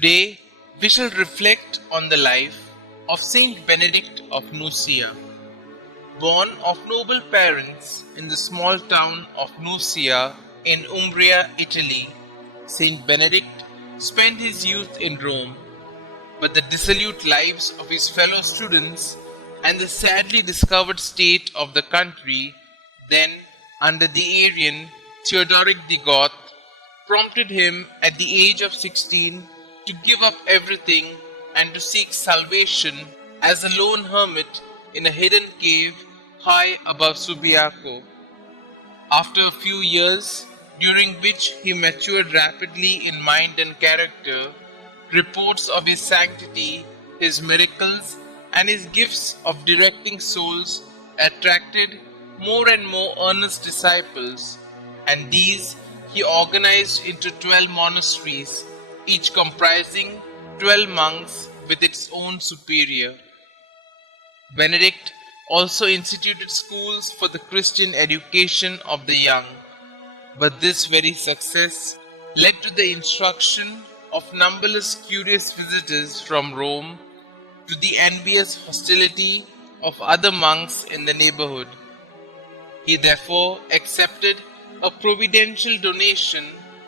Today, we shall reflect on the life of St Benedict of Nursia. Born of noble parents in the small town of Nursia in Umbria, Italy, St Benedict spent his youth in Rome, but the dissolute lives of his fellow students and the sadly discovered state of the country then under the Arian Theodoric the Goth prompted him at the age of 16 to give up everything and to seek salvation as a lone hermit in a hidden cave high above Subiaco. After a few years, during which he matured rapidly in mind and character, reports of his sanctity, his miracles, and his gifts of directing souls attracted more and more earnest disciples, and these he organized into 12 monasteries, each comprising 12 monks with its own superior. Benedict also instituted schools for the Christian education of the young, but this very success led to the instruction of numberless curious visitors from Rome to the envious hostility of other monks in the neighborhood. He therefore accepted a providential donation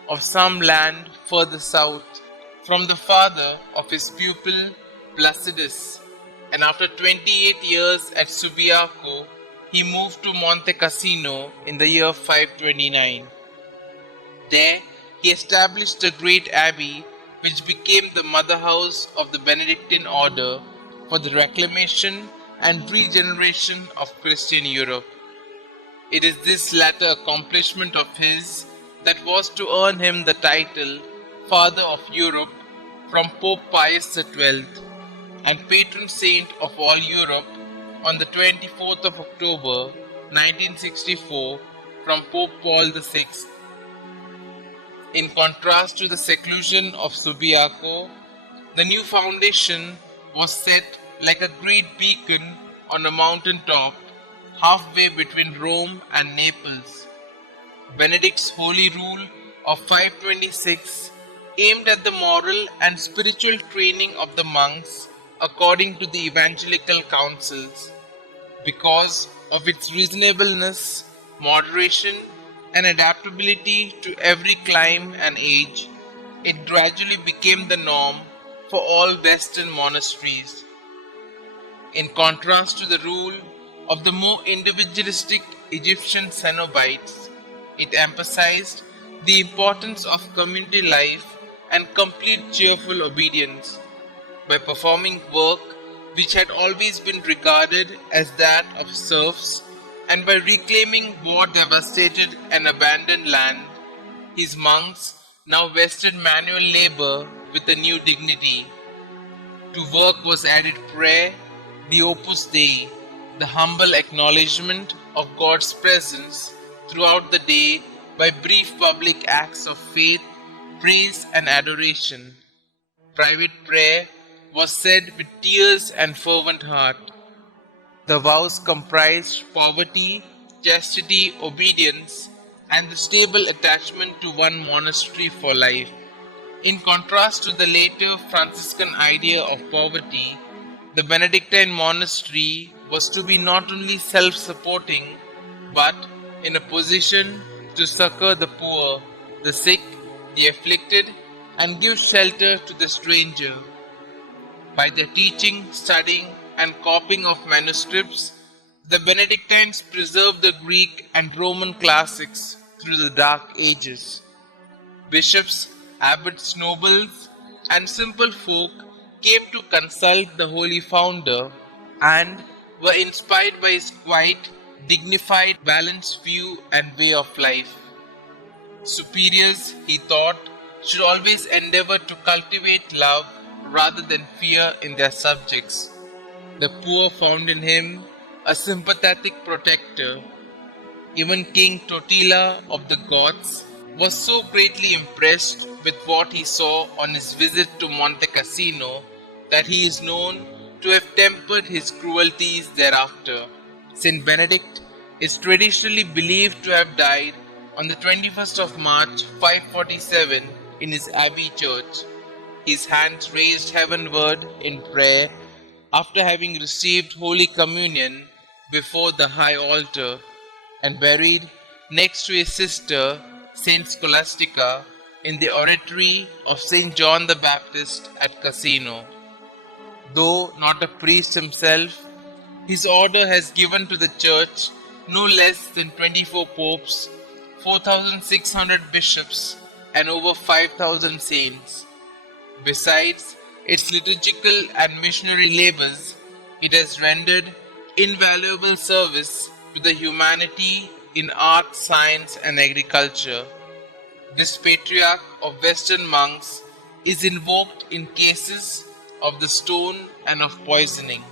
of some land further south from the father of his pupil Placidus, and after 28 years at Subiaco, he moved to Monte Cassino in the year 529. There he established a great abbey which became the mother house of the Benedictine order for the reclamation and regeneration of Christian Europe. It is this latter accomplishment of his that was to earn him the title Father of Europe from Pope Pius XII and patron saint of all Europe on the 24th of October 1964 from Pope Paul VI. In contrast to the seclusion of Subiaco, the new foundation was set like a great beacon on a mountain top halfway between Rome and Naples. Benedict's holy rule of 526 aimed at the moral and spiritual training of the monks according to the evangelical counsels. Because of its reasonableness, moderation, and adaptability to every clime and age, it gradually became the norm for all Western monasteries. In contrast to the rule of the more individualistic Egyptian Cenobites, it emphasized the importance of community life and complete cheerful obedience by performing work which had always been regarded as that of serfs, and by reclaiming war-devastated and abandoned land. His monks now vested manual labor with a new dignity. To work was added prayer, the Opus Dei, the humble acknowledgement of God's presence throughout the day by brief public acts of faith, praise and adoration. Private prayer was said with tears and fervent heart. The vows comprised poverty, chastity, obedience, and the stable attachment to one monastery for life. In contrast to the later Franciscan idea of poverty, the Benedictine monastery was to be not only self-supporting, but in a position to succor the poor, the sick, the afflicted, and give shelter to the stranger. By their teaching, studying, and copying of manuscripts, the Benedictines preserved the Greek and Roman classics through the Dark Ages. Bishops, abbots, nobles, and simple folk came to consult the holy founder and were inspired by his quiet, dignified, balanced view and way of life. Superiors, he thought, should always endeavor to cultivate love rather than fear in their subjects. The poor found in him a sympathetic protector. Even King Totila of the Goths was so greatly impressed with what he saw on his visit to Monte Cassino that he is known to have tempered his cruelties thereafter. St. Benedict is traditionally believed to have died on the 21st of March 547 in his abbey church. his hands raised heavenward in prayer after having received Holy Communion before the high altar, and buried next to his sister, Saint Scholastica, in the oratory of Saint John the Baptist at Cassino. Though not a priest himself, his order has given to the Church no less than 24 popes, 4,600 bishops, and over 5,000 saints. Besides its liturgical and missionary labors, it has rendered invaluable service to the humanity in art, science, and agriculture. This patriarch of Western monks is invoked in cases of the stone and of poisoning.